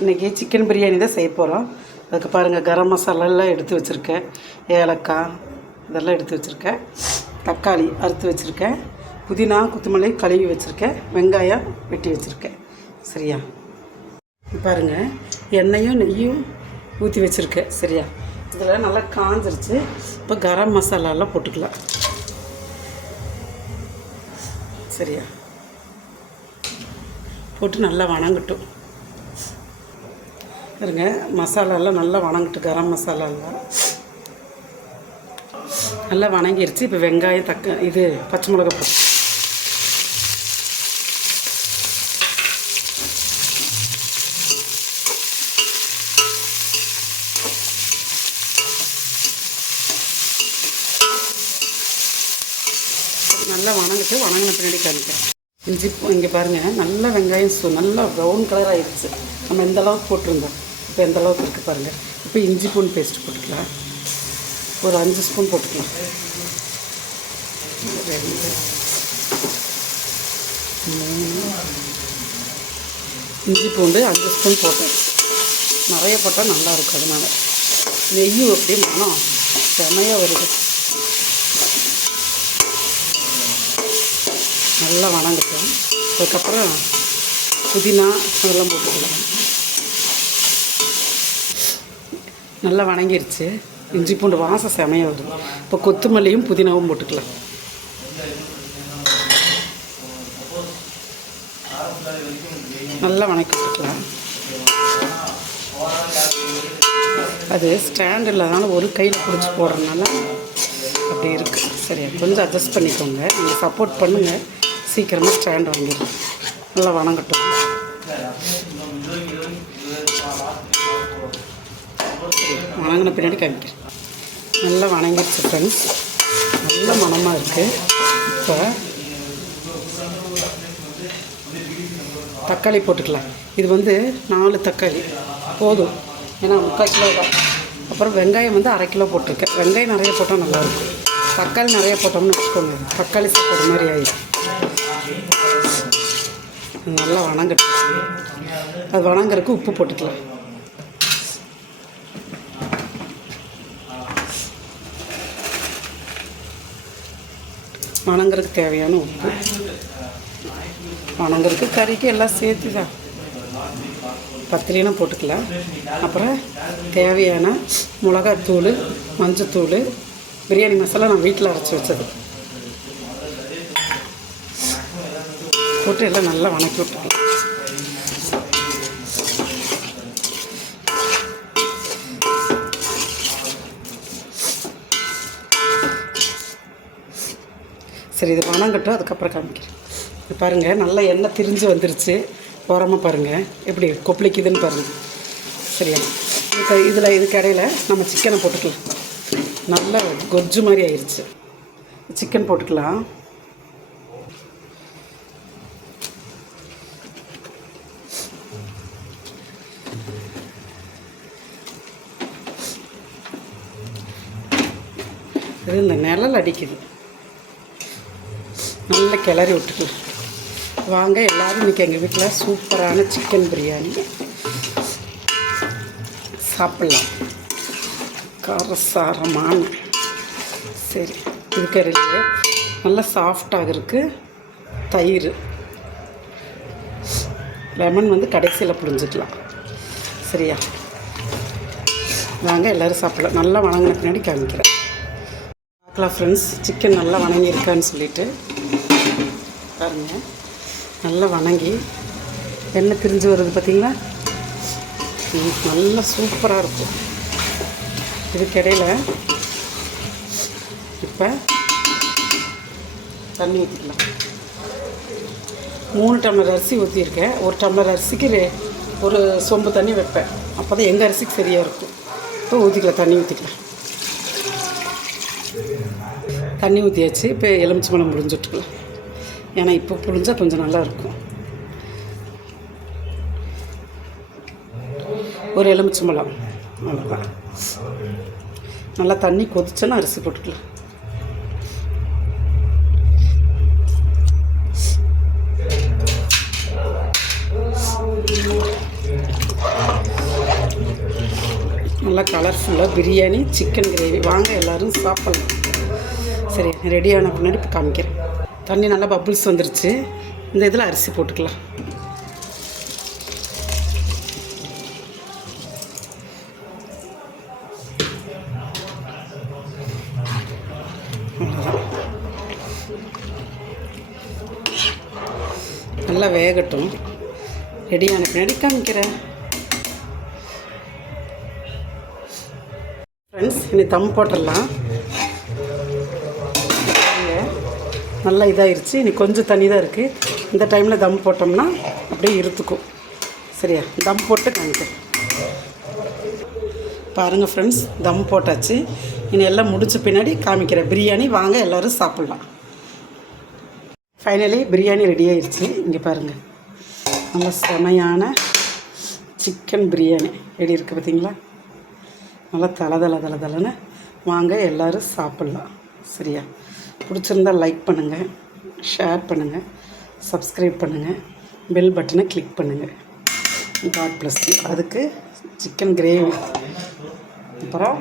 இன்றைக்கி சிக்கன் பிரியாணி தான் செய்ய போகிறோம். அதுக்கு பாருங்கள், கரம் மசாலாலாம் எடுத்து வச்சுருக்கேன், ஏலக்காய் இதெல்லாம் எடுத்து வச்சுருக்கேன், தக்காளி அறுத்து வச்சுருக்கேன், புதினா கொத்தமல்லி கழுவி வச்சுருக்கேன், வெங்காயம் வெட்டி வச்சுருக்கேன். சரியா? பாருங்கள், எண்ணெயும் நெய்யும் ஊற்றி வச்சுருக்கேன். சரியா? இதில் நல்லா காஞ்சிருச்சு. இப்போ கரம் மசாலாலாம் போட்டுக்கலாம். சரியா? போட்டு நல்லா வணங்கட்டும். பாருங்க, மசாலாலாம் நல்லா வணங்கட்டும். கரம் மசாலாலாம் நல்லா வணங்கிருச்சு. இப்போ வெங்காயம் இது பச்சை மிளகா போட்டு நல்லா வணங்கிட்டு வணங்கின பின்னாடி காமிக்கிறேன். இஞ்சி இங்கே பாருங்கள், நல்லா வெங்காயம் நல்லா ப்ரௌன் கலர் ஆகிடுச்சு. நம்ம எந்த அளவுக்கு போட்டிருந்தோம், இப்போ எந்த அளவுக்கு இருக்குது பாருங்கள். இப்போ இஞ்சி பூண்டு பேஸ்ட் போட்டுக்கலாம். ஒரு 5 ஸ்பூன் போட்டுக்கலாம். 2 3 இஞ்சி பூண்டு 5 ஸ்பூன் போட்டேன். நிறைய போட்டால் நல்லாயிருக்கும். அதனால் நெய் அப்படியே மனம் செமையாக வருது. நல்லா வணங்கட்டும். அதுக்கப்புறம் புதினா அதெல்லாம் போட்டுக்கலாம். நல்லா வணங்கிருச்சு. இஞ்சி பூண்டு வாசம் செமையாக வருது. இப்போ கொத்தமல்லியும் புதினாவும் போட்டுக்கலாம். நல்லா வணக்கி விட்டுக்கலாம். அது ஸ்டாண்ட் இல்லாதனால ஒரு கையில் பிடிச்சி போடுறதுனால அப்படி இருக்குது. சரியா? கொஞ்சம் அட்ஜஸ்ட் பண்ணிக்கோங்க. நீங்கள் சப்போர்ட் பண்ணுங்கள், சீக்கிரமாக ஸ்டாண்ட் வாங்கிடுங்க. நல்லா வணங்கட்டும். வணங்கின பின்னாடி காமிக்கிறேன். நல்லா வணங்கிடுச்சு ஃப்ரெண்ட்ஸ். நல்ல மணமாக இருக்குது. இப்போ தக்காளி போட்டுக்கலாம். இது 4 தக்காளி போதும், ஏன்னா 3/4 கிலோ தான். அப்புறம் வெங்காயம் 1/2 கிலோ போட்டிருக்கேன். வெங்காயம் நிறைய போட்டால் நல்லாயிருக்கும். தக்காளி நிறைய போட்டோம்னு வச்சுக்கோங்க, தக்காளி சாப்பாடு மாதிரி ஆகிடும். நல்லா வணங்கட்டும். அது வணங்குறதுக்கு உப்பு போட்டுக்கலாம். வணங்குறதுக்கு தேவையான உப்பு, வணங்குறதுக்கு கறிக்கு எல்லாம் சேர்த்து தான். பத்திரினா போட்டுக்கலாம். அப்புறம் தேவையான மிளகாத்தூள், மஞ்சத்தூள், பிரியாணி மசாலா நான் வீட்டில் அரைச்சி வச்சது போட்டு எல்லாம் நல்லா வணக்கி விட்டுக்கலாம். சரி, இது வணங்கட்டும். அதுக்கப்புறம் காமிக்கிறேன். இது பாருங்கள், நல்லா எண்ணெய் திரிஞ்சு வந்துருச்சு. ஓரமாக பாருங்கள் எப்படி கொப்பளிக்குதுன்னு பாருங்கள். சரியா? இப்போ இதுக்கு இடையில நம்ம சிக்கனை போட்டுக்கலாம். நல்லா கொஜ்ஜு மாதிரி ஆயிடுச்சு. சிக்கன் போட்டுக்கலாம். இது இந்த நிழல் அடிக்குது. நல்லா கிளறி விட்டுக்கலாம். வாங்க எல்லோரும் இன்றைக்கி எங்கள் வீட்டில் சூப்பரான சிக்கன் பிரியாணி சாப்பிட்லாம். காரசாரமான. சரி, இதுக்கறிலே நல்லா சாஃப்டாக இருக்குது. தயிர், லெமன் கடைசியில் புழிஞ்சிக்கலாம். சரியா? வாங்க எல்லோரும் சாப்பிட்லாம். நல்லா வணங்கின பின்னாடி காமிக்கிறேன். பார்க்கலாம் ஃப்ரெண்ட்ஸ், சிக்கன் நல்லா வணங்கியிருக்கான்னு சொல்லிவிட்டு பாருங்கள். நல்லா வணங்கி எண்ணெய் திரிஞ்சு வருது பார்த்திங்களா? நல்லா சூப்பராக இருக்கும். இதுக்கிடையில் இப்போ தண்ணி ஊற்றிக்கலாம். 3 டம்ளர் அரிசி ஊற்றிருக்கேன். 1 டம்ளர் அரிசிக்கு ஒரு சொம்பு தண்ணி வைப்பேன். அப்போ தான் எங்கள் அரிசிக்கு சரியாக இருக்கும். இப்போ ஊற்றிக்கலாம். தண்ணி ஊற்றிக்கலாம். தண்ணி ஊற்றியாச்சு. இப்போ எலுமிச்சம்பழம் புழிஞ்சுட்டுக்கலாம். ஏன்னா இப்போ புழிஞ்சால் கொஞ்சம் நல்லாயிருக்கும். ஒரு எலுமிச்சம்பழம், அவ்வளோதான். நல்லா தண்ணி கொதிச்சோன்னா அரிசி போட்டுக்கலாம். நல்லா கலர்ஃபுல்லாக பிரியாணி சிக்கன் கிரேவி. வாங்க எல்லோரும் சாப்பிட்லாம். சரி, ரெடியான பின்னாடி இப்போ காமிக்கிறேன். தண்ணி நல்லா பப்புள்ஸ் வந்துருச்சு. இந்த இதில் அரிசி போட்டுக்கலாம். நல்லா வேகட்டும். ரெடியான பின்னாடி காமிக்கிறேன். ஃப்ரெண்ட்ஸ், இனி தம் போட்டுடலாம். நல்லா இதாகிருச்சு. இனி கொஞ்சம் தண்ணி தான் இருக்குது. இந்த டைமில் தம் போட்டோம்னா அப்படியே இருத்துக்கும். சரியா, தம் போட்டு காமிக்கிறேன். பாருங்கள் ஃப்ரெண்ட்ஸ், தம் போட்டாச்சு. இனி எல்லாம் முடிச்ச பின்னாடி காமிக்கிறேன் பிரியாணி. வாங்க எல்லோரும் சாப்பிட்லாம். ஃபைனலி பிரியாணி ரெடி ஆயிடுச்சு. இங்கே பாருங்கள், நல்ல செமையான சிக்கன் பிரியாணி ரெடி இருக்குது பார்த்தீங்களா? நல்லா தலை. வாங்க எல்லோரும் சாப்பிட்லாம். சரியா, பிடிச்சிருந்தால் லைக் பண்ணுங்கள், ஷேர் பண்ணுங்கள், சப்ஸ்கிரைப் பண்ணுங்கள், பெல் பட்டனை கிளிக் பண்ணுங்கள். God bless you. அதுக்கு சிக்கன் கிரேவி, அப்புறம்